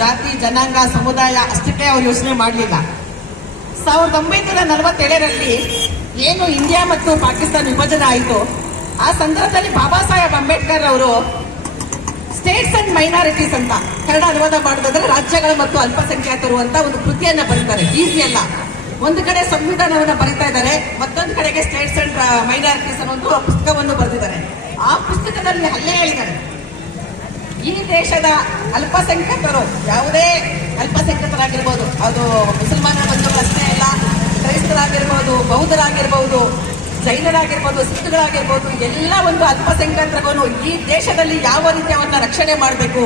ಜಾತಿ ಜನಾಂಗ ಸಮುದಾಯ ಅಷ್ಟಕ್ಕೆ ಅವರು ಯೋಚನೆ ಮಾಡಲಿಲ್ಲ. 1947ರಲ್ಲಿ ಏನು ಇಂಡಿಯಾ ಮತ್ತು ಪಾಕಿಸ್ತಾನ ವಿಭಜನೆ ಆಯಿತು, ಆ ಸಂದರ್ಭದಲ್ಲಿ ಬಾಬಾ ಸಾಹೇಬ್ ಅಂಬೇಡ್ಕರ್ ಅವರು ಸ್ಟೇಟ್ಸ್ ಅಂಡ್ ಮೈನಾರಿಟೀಸ್ ಅಂತ ಕನ್ನಡ ಅನುವಾದ ಮಾಡೋದಾದ್ರೆ ರಾಜ್ಯಗಳು ಮತ್ತು ಅಲ್ಪಸಂಖ್ಯಾತರು ಅಂತ ಒಂದು ಕೃತಿಯನ್ನ ಬರೀತಾರೆ. ಈಸಿ ಅಲ್ಲ, ಒಂದು ಕಡೆ ಸಂವಿಧಾನವನ್ನ ಬರೀತಾ ಇದ್ದಾರೆ, ಮತ್ತೊಂದು ಕಡೆಗೆ ಸ್ಟೇಟ್ಸ್ ಅಂಡ್ ಮೈನಾರಿಟೀಸ್ ಅನ್ನೋ ಒಂದು ಪುಸ್ತಕವನ್ನು ಬರೆದಿದ್ದಾರೆ. ಆ ಪುಸ್ತಕದಲ್ಲಿ ಅಲ್ಲೇ ಹೇಳಿದ್ದಾರೆ, ಈ ದೇಶದ ಅಲ್ಪಸಂಖ್ಯಾತರು, ಯಾವುದೇ ಅಲ್ಪಸಂಖ್ಯಾತರಾಗಿರ್ಬೋದು, ಅದು ಮುಸಲ್ಮಾನರ ಬಂಧುಗಳು ಅಷ್ಟೇ ಅಲ್ಲ, ಕ್ರೈಸ್ತರಾಗಿರ್ಬೋದು, ಬೌದ್ಧರಾಗಿರ್ಬೋದು, ಜೈನರಾಗಿರ್ಬೋದು, ಸಿಖ್ಗಳಾಗಿರ್ಬೋದು, ಎಲ್ಲ ಒಂದು ಅಲ್ಪಸಂಖ್ಯಾತರಿಗೂ ಈ ದೇಶದಲ್ಲಿ ಯಾವ ರೀತಿ ಅವನ್ನ ರಕ್ಷಣೆ ಮಾಡಬೇಕು,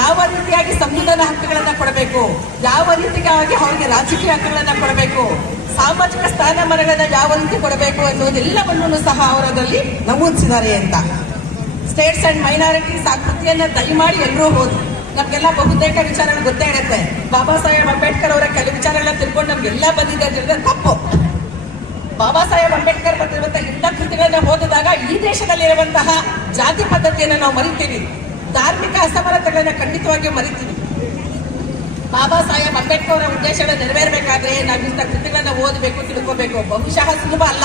ಯಾವ ರೀತಿಯಾಗಿ ಸಂವಿಧಾನ ಹಕ್ಕುಗಳನ್ನ ಕೊಡಬೇಕು, ಯಾವ ರೀತಿಯಾಗಿ ಅವರಿಗೆ ರಾಜಕೀಯ ಹಕ್ಕುಗಳನ್ನ ಕೊಡಬೇಕು, ಸಾಮಾಜಿಕ ಸ್ಥಾನಮಾನಗಳನ್ನ ಯಾವ ರೀತಿ ಕೊಡಬೇಕು ಅನ್ನೋದೆಲ್ಲವನ್ನೂ ಸಹ ಅವರಲ್ಲಿ ನಮೂದಿಸಿದ್ದಾರೆ ಅಂತ. ಸ್ಟೇಟ್ಸ್ ಅಂಡ್ ಮೈನಾರಿಟೀಸ್ ಆ ಕೃತಿಯನ್ನ ದಯಮಾಡಿ ಎಲ್ಲರೂ ಓದಿ. ನಮ್ಗೆಲ್ಲ ಬಹುತೇಕ ವಿಚಾರಗಳು ಗೊತ್ತೇ ಇರುತ್ತೆ. ಬಾಬಾ ಸಾಹೇಬ್ ಅಂಬೇಡ್ಕರ್ ಅವರ ಕೆಲವು ವಿಚಾರಗಳನ್ನ ತಿಳ್ಕೊಂಡು ನಮ್ಗೆಲ್ಲ ಬಂದಿದೆ ಅಂತ ಹೇಳಿದ್ರೆ ತಪ್ಪು. ಬಾಬಾ ಸಾಹೇಬ್ ಅಂಬೇಡ್ಕರ್ ಬರೆದಿರುವಂತಹ ಇಂಥ ಕೃತಿಗಳನ್ನ ಓದಿದಾಗ ಈ ದೇಶದಲ್ಲಿರುವಂತಹ ಜಾತಿ ಪದ್ಧತಿಯನ್ನು ನಾವು ಮರಿತೀವಿ, ಧಾರ್ಮಿಕ ಅಸಮಾನತೆಗಳನ್ನ ಖಂಡಿತವಾಗಿಯೂ ಮರಿತೀವಿ. ಬಾಬಾ ಸಾಹೇಬ್ ಅಂಬೇಡ್ಕರ್ ಅವರ ಉದ್ದೇಶಗಳು ನೆರವೇರಬೇಕಾದ್ರೆ ನಾವು ಇಂಥ ಕೃತಿಗಳನ್ನ ಓದಬೇಕು, ತಿಳ್ಕೋಬೇಕು. ಬಹುಶಃ ಸುಲಭ ಅಲ್ಲ.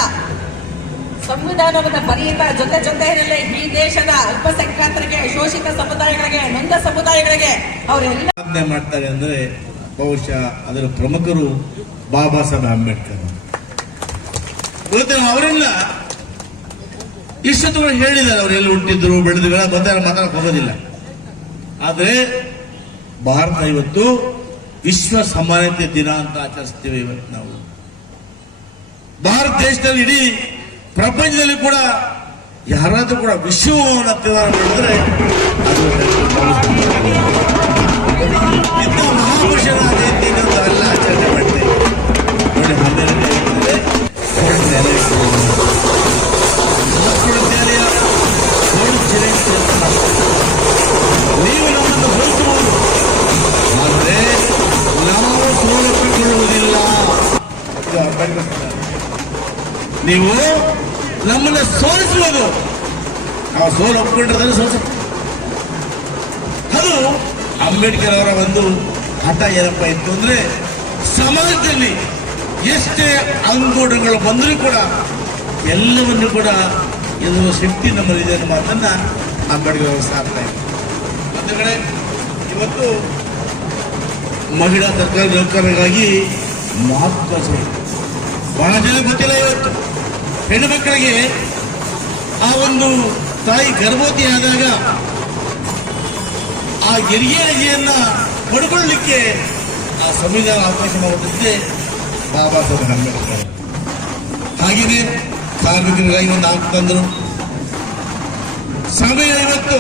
ಸಂವಿಧಾನವನ್ನು ಬರೆಯುತ್ತಾ ಜೊತೆಯಲ್ಲೇ ಈ ದೇಶದ ಅಲ್ಪಸಂಖ್ಯಾತರಿಗೆ, ಶೋಷಿತ ಸಮುದಾಯಗಳಿಗೆ, ನೊಂದ ಸಮುದಾಯಗಳಿಗೆ ಅವರೆಲ್ಲ ಮಾಡ್ತಾರೆ ಅಂದ್ರೆ ಬಹುಶಃ ಅದರ ಪ್ರಮುಖರು ಬಾಬಾ ಸಾಹೇಬ್ ಅಂಬೇಡ್ಕರ್. ಅವರೆಲ್ಲ ಇಷ್ಟೊತ್ತು ಹೇಳಿದ್ದಾರೆ, ಅವರೆಲ್ಲ ಹುಟ್ಟಿದ್ರು ಬೆಳೆದಿಲ್ಲ ಮಾತಾಡಕ್ ಹೋಗೋದಿಲ್ಲ. ಆದ್ರೆ ಭಾರತ ಇವತ್ತು ವಿಶ್ವ ಸಮಾನತೆ ದಿನ ಅಂತ ಆಚರಿಸ್ತೀವಿ. ಇವತ್ತು ನಾವು ಭಾರತ ದೇಶದಲ್ಲಿ ಇಡೀ ಪ್ರಪಂಚದಲ್ಲಿ ಕೂಡ ಯಾರಾದ್ರೂ ಕೂಡ ವಿಶ್ವವನ್ನು ತಿರುಗಾರ ಮಾಡಿದ್ರೆ ಅದು ಇಂಥ ಮಹಾಪುರುಷರ ಜಯಂತಿಯನ್ನು ನಾವೆಲ್ಲ ಆಚರಣೆ ಮಾಡ್ತೇವೆ. ನೋಡಿ, 12 ನೀವು ನಮ್ಮನ್ನು ಹೋಲಿಸಬಹುದು, ಆದರೆ ನಾವು ಸೋಲೊಪ್ಪಿಕೊಳ್ಳುವುದಿಲ್ಲ. ನೀವು ನಮ್ಮನ್ನ ಸೋಲಿಸಬಹುದು, ನಾವು ಸೋಲು ಒಪ್ಪಿಕೊಂಡ್ರೆ ಸೋಲಿಸ. ಅದು ಅಂಬೇಡ್ಕರ್ ಅವರ ಒಂದು ಹಠ ಏನಪ್ಪ ಇತ್ತು ಅಂದ್ರೆ, ಸಮಾಜದಲ್ಲಿ ಎಷ್ಟೇ ಅಂಗೋಡಗಳು ಬಂದರೂ ಕೂಡ ಎಲ್ಲವನ್ನೂ ಕೂಡ ಎನ್ನುವ ಶಕ್ತಿ ನಮ್ಮಲ್ಲಿದೆ ಅನ್ನೋ ಮಾತನ್ನ ಅಂಬೇಡ್ಕರ್ ಅವರು ಸಾಕ್ತಾ ಇದ್ದಾರೆ. ಒಂದು ಕಡೆ ಇವತ್ತು ಮಹಿಳಾ ಸರ್ಕಾರಿ ನೌಕರರಿಗಾಗಿ ಮಹತ್ವ ಬಹಳ ಜನ ಗೊತ್ತಿಲ್ಲ. ಇವತ್ತು ಹೆಣ್ಣು ಮಕ್ಕಳಿಗೆ ಆ ಒಂದು ತಾಯಿ ಗರ್ಭವತಿ ಆದಾಗ ಆ ಹೆರಿಗೆ ರಜೆಯನ್ನ ಪಡ್ಕೊಳ್ಳಲಿಕ್ಕೆ ಆ ಸಂವಿಧಾನ ಅವಕಾಶ ಮಾಡುತ್ತಿದ್ದೆ ಬಾಬಾ ಸಾಹೇಬ್ ಅಂಬೇಡ್ಕರ್. ಹಾಗೆಯೇ ಕಾರ್ಮಿಕರಿಗಾಗಿ ಒಂದು ಆಪ್ ತಂದರು. ಸಮಯ ಇವತ್ತು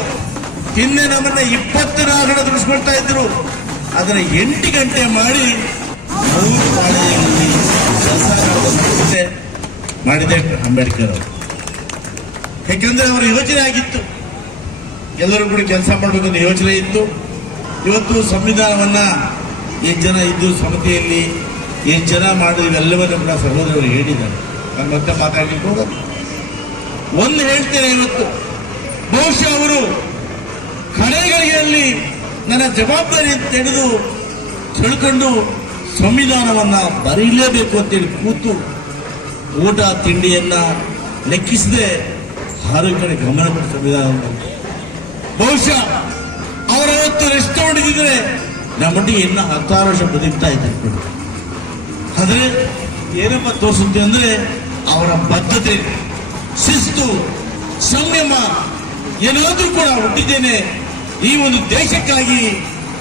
ಹಿಂದೆ ನಮ್ಮನ್ನ 24 ಗಂಟೆ ದುಡಿಸ್ಕೊಳ್ತಾ ಇದ್ರು, ಅದನ್ನ 8 ಗಂಟೆ ಮಾಡಿ ಮಾಡಿದೆ ಅಂಬೇಡ್ಕರ್ ಅವರು. ಯಾಕಂದ್ರೆ ಅವರ ಯೋಚನೆ ಆಗಿತ್ತು, ಎಲ್ಲರೂ ಕೂಡ ಕೆಲಸ ಮಾಡಬೇಕು ಅನ್ನೋ ಯೋಚನೆ ಇತ್ತು. ಇವತ್ತು ಸಂವಿಧಾನವನ್ನ 8 ಜನ ಇದ್ದು ಸಮಿತಿಯಲ್ಲಿ 8 ಜನ ಮಾಡಿದ ಇವೆಲ್ಲವನ್ನೂ ಕೂಡ ಸಹೋದರರು ಹೇಳಿದ್ದಾರೆ. ನಾನು ಮತ್ತೆ ಮಾತಾಡ್ಲಿಕ್ಕೆ ಹೋಗೋದು ಒಂದು ಹೇಳ್ತೇನೆ. ಇವತ್ತು ಬಹುಶಃ ಅವರು ಕಡೆಗಳಿಗೆಯಲ್ಲಿ ನನ್ನ ಜವಾಬ್ದಾರಿ ತಿಳಿದು ತಿಳ್ಕೊಂಡು ಸಂವಿಧಾನವನ್ನ ಬರೀಲೇಬೇಕು ಅಂತೇಳಿ ಕೂತು ಊಟ ತಿಂಡಿಯನ್ನ ಲೆಕ್ಕಿಸದೆ 6 ಕಡೆ ಗಮನ ಕೊಟ್ಟು ಸಂವಿಧಾನ. ಬಹುಶಃ ಅವರ ಹೊತ್ತು ರೆಸ್ಟ್ ಹೊಡಿದಿದ್ರೆ ನಮ್ಮೊಟ್ಟಿಗೆ ಇನ್ನ 16 ವರ್ಷ ಬದುಕ್ತಾ ಇದ್ದಾರೆ. ಆದ್ರೆ ಏನಪ್ಪ ತೋರಿಸುತ್ತೆ ಅಂದ್ರೆ ಅವರ ಬದ್ಧತೆ, ಶಿಸ್ತು, ಸಂಯಮ. ಏನಾದ್ರೂ ಕೂಡ ಹುಟ್ಟಿದ್ದೇನೆ ಈ ಒಂದು ದೇಶಕ್ಕಾಗಿ,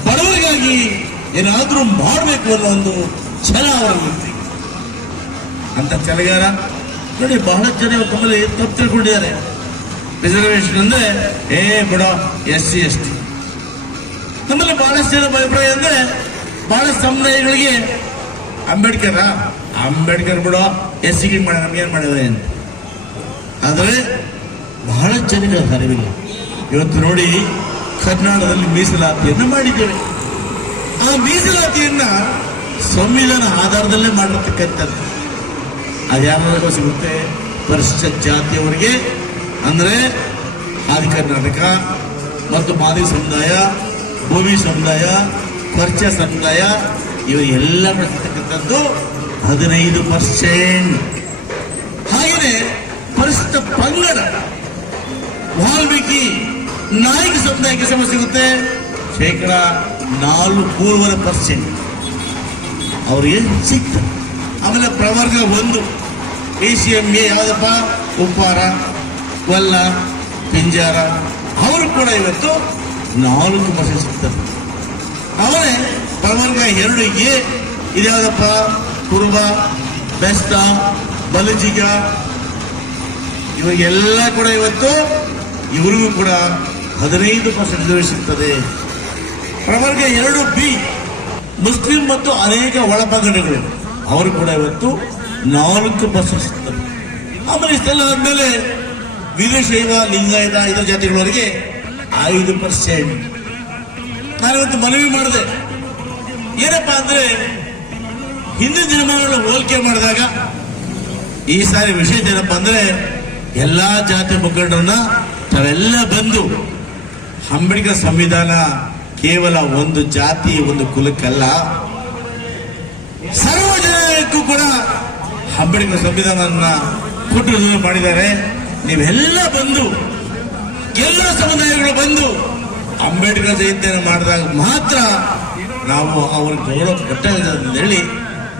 ಬಡವರಿಗಾಗಿ ಏನಾದ್ರೂ ಮಾಡಬೇಕು ಅನ್ನೋ ಒಂದು ಛಲ ಅವರಲ್ಲಿ. ಅಂತ ಛಲಗಾರ ನೋಡಿ, ಬಹಳಷ್ಟು ಜನ ತಮ್ಮಲ್ಲಿ ತಪ್ಪು ತಿಳ್ಕೊಂಡಿದ್ದಾರೆ. ರಿಸರ್ವೇಶನ್ ಅಂದ್ರೆ ಬಿಡ SC ST. ನಮ್ಮಲ್ಲಿ ಬಹಳಷ್ಟು ಜನ ಅಭಿಪ್ರಾಯ ಅಂದ್ರೆ ಬಹಳಷ್ಟು ಸಮುದಾಯಗಳಿಗೆ ಅಂಬೇಡ್ಕರ್ ಬಿಡೋ SC ಮಾಡಿ ನಮ್ಗೇನ್ ಮಾಡಿದೆ ಅಂತ. ಆದರೆ ಬಹಳಷ್ಟು ಜನಕ್ಕೆ ಅರಿವಿಲ್ಲ. ಇವತ್ತು ನೋಡಿ, ಕರ್ನಾಟಕದಲ್ಲಿ ಮೀಸಲಾತಿಯನ್ನು ಮಾಡಿದ್ದೇವೆ. ಆ ಮೀಸಲಾತಿಯನ್ನ ಸಂವಿಧಾನ ಆಧಾರದಲ್ಲೇ ಮಾಡಿರ್ತಕ್ಕಂಥದ್ದು. ಅದ್ಯಾರಿಗೂ ಸಿಗುತ್ತೆ? ಪರಿಶಿಷ್ಟ ಜಾತಿಯವರಿಗೆ, ಅಂದ್ರೆ ಆದಿ ಕರ್ನಾಟಕ ಮತ್ತು ಮಾದಿಗ ಸಮುದಾಯ, ಭೂಮಿ ಸಮುದಾಯ, ಪರಿಚಯ ಸಮುದಾಯ ಇವರೆಲ್ಲ ಬರ್ತಕ್ಕಂಥದ್ದು 15%. ಹಾಗೆಯೇ ಪರಿಶಿಷ್ಟ ಪಂಗಡ, ವಾಲ್ಮೀಕಿ ನಾಯಕ ಸಮುದಾಯಕ್ಕೆ ಸಮ ಸಿಗುತ್ತೆ 4.5% ಅವ್ರಿಗೆ ಸಿಗ್ತದೆ. ಆಮೇಲೆ ಪ್ರವರ್ಗ 1 ACMA ಯಾವುದಪ್ಪ, ಉಪ್ಪಾರ, ಕೊಲ್ಲ, ಪಿಂಜಾರ ಅವರು ಕೂಡ ಇವತ್ತು 4% ಸಿಗ್ತದೆ. ಆಮೇಲೆ ಪ್ರವರ್ಗ 2A ಇದ್ಯಾವುದಪ್ಪ, ಕುರುಬ, ಬೆಸ್ತ, ಬಲಜಿಗ ಇವರಿಗೆಲ್ಲ ಕೂಡ ಇವತ್ತು ಇವರಿಗೂ ಕೂಡ 15% ಸಿಗ್ತದೆ. ಪ್ರವರ್ಗ 2B ಮುಸ್ಲಿಂ ಮತ್ತು ಅನೇಕ ಒಳಪಂಗಡಗಳು ಅವರು ಕೂಡ ಇವತ್ತು 4% ಸಿಗ್ತದೆ. ಆಮೇಲೆ ಇಷ್ಟೆಲ್ಲ ಆದ್ಮೇಲೆ ವೀರಶೈವ, ಲಿಂಗಾಯತ ಇದರ ಜಾತಿಗಳವರೆಗೆ 5%. ನಾನಿವತ್ತು ಮನವಿ ಮಾಡಿದೆ, ಏನಪ್ಪಾ ಅಂದ್ರೆ ಹಿಂದಿನ ದಿನಮಾನಗಳ ಹೋಲಿಕೆ ಮಾಡಿದಾಗ ಈ ಸಾರಿ ವಿಷಯ ಏನಪ್ಪಾ ಅಂದ್ರೆ ಎಲ್ಲಾ ಜಾತಿ ಮುಖಂಡರನ್ನ ತಾವೆಲ್ಲ ಬಂದು ಅಂಬೇಡ್ಕರ್ ಸಂವಿಧಾನ ಕೇವಲ ಒಂದು ಜಾತಿ ಒಂದು ಕುಲಕ್ಕಲ್ಲ, ಸರ್ವ ಜನಕ್ಕೂ ಕೂಡ ಅಂಬೇಡ್ಕರ್ ಸಂವಿಧಾನವನ್ನ ಕೊಟ್ಟು ಮಾಡಿದ್ದಾರೆ. ನೀವೆಲ್ಲ ಬಂದು ಎಲ್ಲ ಸಮುದಾಯಗಳು ಬಂದು ಅಂಬೇಡ್ಕರ್ ಜಯಂತಿಯನ್ನು ಮಾಡಿದಾಗ ಮಾತ್ರ ನಾವು ಅವರ ಗೌರವ ಕೊಟ್ಟಿಲ್ಲ ಅಂತ ಹೇಳಿ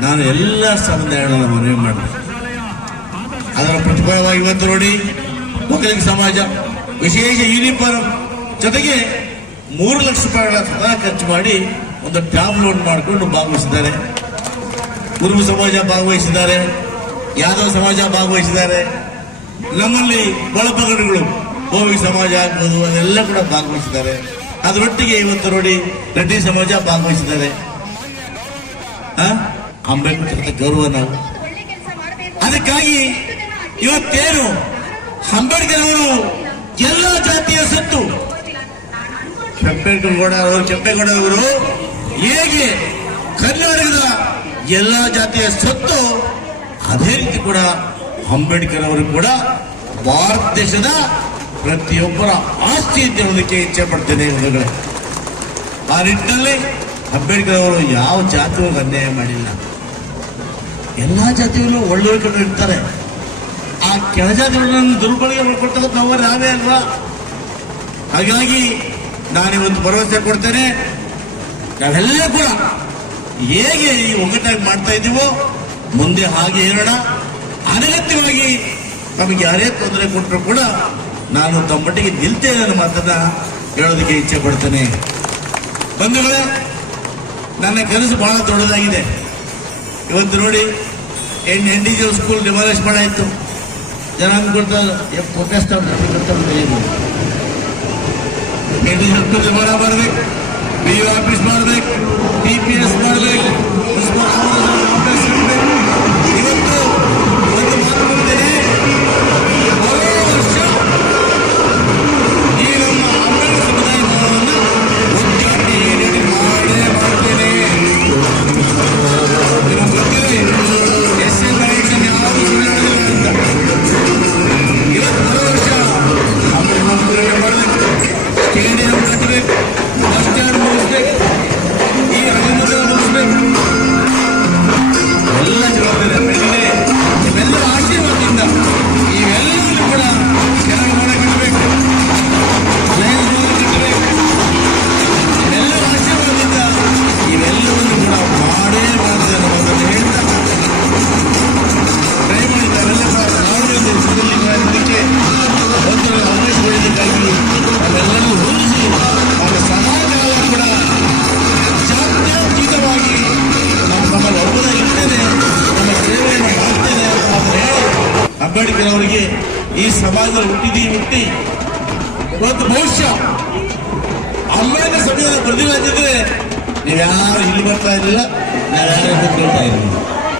ನಾನು ಎಲ್ಲ ಸಮುದಾಯಗಳನ್ನು ಮನವಿ ಮಾಡಿದೆ. ಅದರ ಪ್ರತಿಫಲವಾಗಿ ಇವತ್ತು ನೋಡಿ ಒಕ್ಕಲಿಗ ಸಮಾಜ ವಿಶೇಷ ಯೂನಿಫಾರ್ಮ್ ಜೊತೆಗೆ 3 ಲಕ್ಷ ರೂಪಾಯಿಗಳ ಸದಾ ಖರ್ಚು ಮಾಡಿ ಒಂದು ಡೌನ್ಲೋಡ್ ಮಾಡಿಕೊಂಡು ಭಾಗವಹಿಸಿದ್ದಾರೆ. ಕುರುಬ ಸಮಾಜ ಭಾಗವಹಿಸಿದ್ದಾರೆ, ಯಾದವ ಸಮಾಜ ಭಾಗವಹಿಸಿದ್ದಾರೆ, ನಮ್ಮಲ್ಲಿ ಒಳಪಂಗಡಗಳು ಗೋವಿ ಸಮಾಜ ಆಗ್ಬೋದು ಅದೆಲ್ಲ ಕೂಡ ಭಾಗವಹಿಸಿದ್ದಾರೆ. ಅದರೊಟ್ಟಿಗೆ ಇವತ್ತು ನೋಡಿ ರೆಡ್ಡಿ ಸಮಾಜ ಭಾಗವಹಿಸಿದ್ದಾರೆ. ಅಂಬೇಡ್ಕರ್ ಗೌರವ ನಾವು. ಅದಕ್ಕಾಗಿ ಇವತ್ತೇನು ಅಂಬೇಡ್ಕರ್ ಅವರು ಎಲ್ಲ ಜಾತಿಯ ಸತ್ತು ಕೆಂಪೇಗೌಡ ಅವರು ಹೇಗೆ ಕರ್ನಾಟಕದ ಎಲ್ಲ ಜಾತಿಯ ಸತ್ತು ಅದೇ ರೀತಿ ಕೂಡ ಅಂಬೇಡ್ಕರ್ ಅವರು ಕೂಡ ಭಾರತ ದೇಶದ ಪ್ರತಿಯೊಬ್ಬರ ಆಸ್ತಿ ಅಂತ ಹೇಳೋದಕ್ಕೆ ಇಚ್ಛೆ ಪಡ್ತೇನೆ. ಆ ನಿಟ್ಟಿನಲ್ಲಿ ಅಂಬೇಡ್ಕರ್ ಅವರು ಯಾವ ಜಾತಿಯವರು ಅನ್ಯಾಯ ಮಾಡಿಲ್ಲ, ಎಲ್ಲಾ ಜಾತಿಯಲ್ಲೂ ಒಳ್ಳೆಯ ಕಡೆ ಇರ್ತಾರೆ. ಆ ಕೆಳಜಾತಿಗಳನ್ನು ದುರ್ಬಳಕೆ ಮಾಡಿಕೊಡ್ತಕ್ಕ ನಾವೇ ಅಲ್ವಾ? ಹಾಗಾಗಿ ನಾನಿವತ್ತು ಭರವಸೆ ಕೊಡ್ತೇನೆ, ನಾವೆಲ್ಲ ಕೂಡ ಹೇಗೆ ಈ ಒಗ್ಗಟ್ಟಾಗಿ ಮಾಡ್ತಾ ಇದ್ದೀವೋ ಮುಂದೆ ಹಾಗೆ ಇರೋಣ. ಅನಗತ್ಯವಾಗಿ ನಮಗೆ ಯಾರೇ ತೊಂದರೆ ಕೊಟ್ಟರು ಕೂಡ ನಾನು ತಮ್ಮೊಟ್ಟಿಗೆ ನಿಲ್ತೇನೆ ಅನ್ನೋ ಮಾತನ್ನ ಹೇಳೋದಕ್ಕೆ ಇಚ್ಛೆ ಪಡ್ತೇನೆ. ಬಂಧುಗಳೇ, ನನ್ನ ಕನಸು ಬಹಳ ದೊಡ್ಡದಾಗಿದೆ. ಇವತ್ತು ನೋಡಿ NDJ ಸ್ಕೂಲ್ ಡಿಮಾಲಿಷ್ ಮಾಡಾಯ್ತು. ಜನ ಅಂದ್ಕೊಳ್ತಾರೆ ಪ್ರೊಟೆಸ್ಟ್ NDJ ಸ್ಕೂಲ್ ನಿರ್ಮಾಣ ಮಾಡಬೇಕು, BO ಆಫೀಸ್ ಮಾಡಬೇಕು, TPS ಮಾಡಬೇಕು, ಆಫೀಸ್ ಮಾಡಬೇಕು. ಇವತ್ತು ಒಂದು ಮಾತು ಹೇಳ್ತೇನೆ, ಬರೋ ವರ್ಷ ಈ ನಮ್ಮ ಅಂಬೇಡ್ಕರ್ ಸಮುದಾಯ ಭವನವನ್ನು ಉದ್ಘಾಟನೆ ಮಾಡೇ ಮಾಡ್ತೇನೆ. SL ಎಲೆಕ್ಷನ್ ಯಾವುದು ಸುಳ್ಳಾಡಿಲ್ಲ ಅಂತ ಇವತ್ತು ಬರೋ ವರ್ಷ ಅಂಬೇಡ್ಕರ್ ಮಾಡಬೇಕು, ಸ್ಟೇಡಿಯಂ ಕಟ್ಟಬೇಕು, ಬಸ್ ಸ್ಟ್ಯಾಂಡ್ ಮುಗಿಸ್ಬೇಕು, ಈ ರಂಗಮಂದಿರ ಮುಗಿಸ್ಬೇಕು. ಎಲ್ಲ ಜವಾಬ್ದಾರಿ ಬೆಳೆದಿದೆ. ಇವೆಲ್ಲ ಆಶೀರ್ವಾದದಿಂದ ಇವೆಲ್ಲವೂ ಕೂಡ ಕೆಳಗೆ ಮರ ಕಟ್ಟಬೇಕು, ಲೈನ್ ಕಟ್ಟಬೇಕು. ಇವೆಲ್ಲ ಆಶೀರ್ವಾದದಿಂದ ಇವೆಲ್ಲವನ್ನು ಕೂಡ ಮಾಡೇ ಮಾಡ್ತಾರೆ ಅನ್ನೋದನ್ನು ಹೇಳ್ತಾ ಟ್ರೈ ಮಾಡಿದ್ದಾರೆಲ್ಲ ಒಂದು ಅವಕಾಶ ಬೆಳೆದಕ್ಕಾಗಿ ನಾವೆಲ್ಲರೂ ಹೊಂದಿಸಿ ನಮ್ಮ ಸಮಾಜಗಳ ಕೂಡ ಜಾತ್ಯತೀತವಾಗಿ ನಮ್ಮಲ್ಲಿ ಒಬ್ಬರ ಇರ್ತೇನೆ, ನಮ್ಮ ಸೇವೆಯನ್ನು ಮಾಡ್ತೇನೆ ಅಂತ ಹೇಳಿ ಅಂಬೇಡ್ಕರ್ ಅವರಿಗೆ ಈ ಸಮಾಜದಲ್ಲಿ ಹುಟ್ಟಿ ಇವತ್ತು ಬಹುಶಃ ಅಂಬೇಡ್ಕರ್ ಸಂವಿಧಾನ ಬರೆದಿಲ್ಲ ಅಂತಿದ್ರೆ ನೀವ್ಯಾರು ಇಲ್ಲಿ ಬರ್ತಾ ಇರಲಿಲ್ಲ, ನಾವ್ಯಾರು ಗೊತ್ತಿರ್ತಾ ಇರಲಿಲ್ಲ.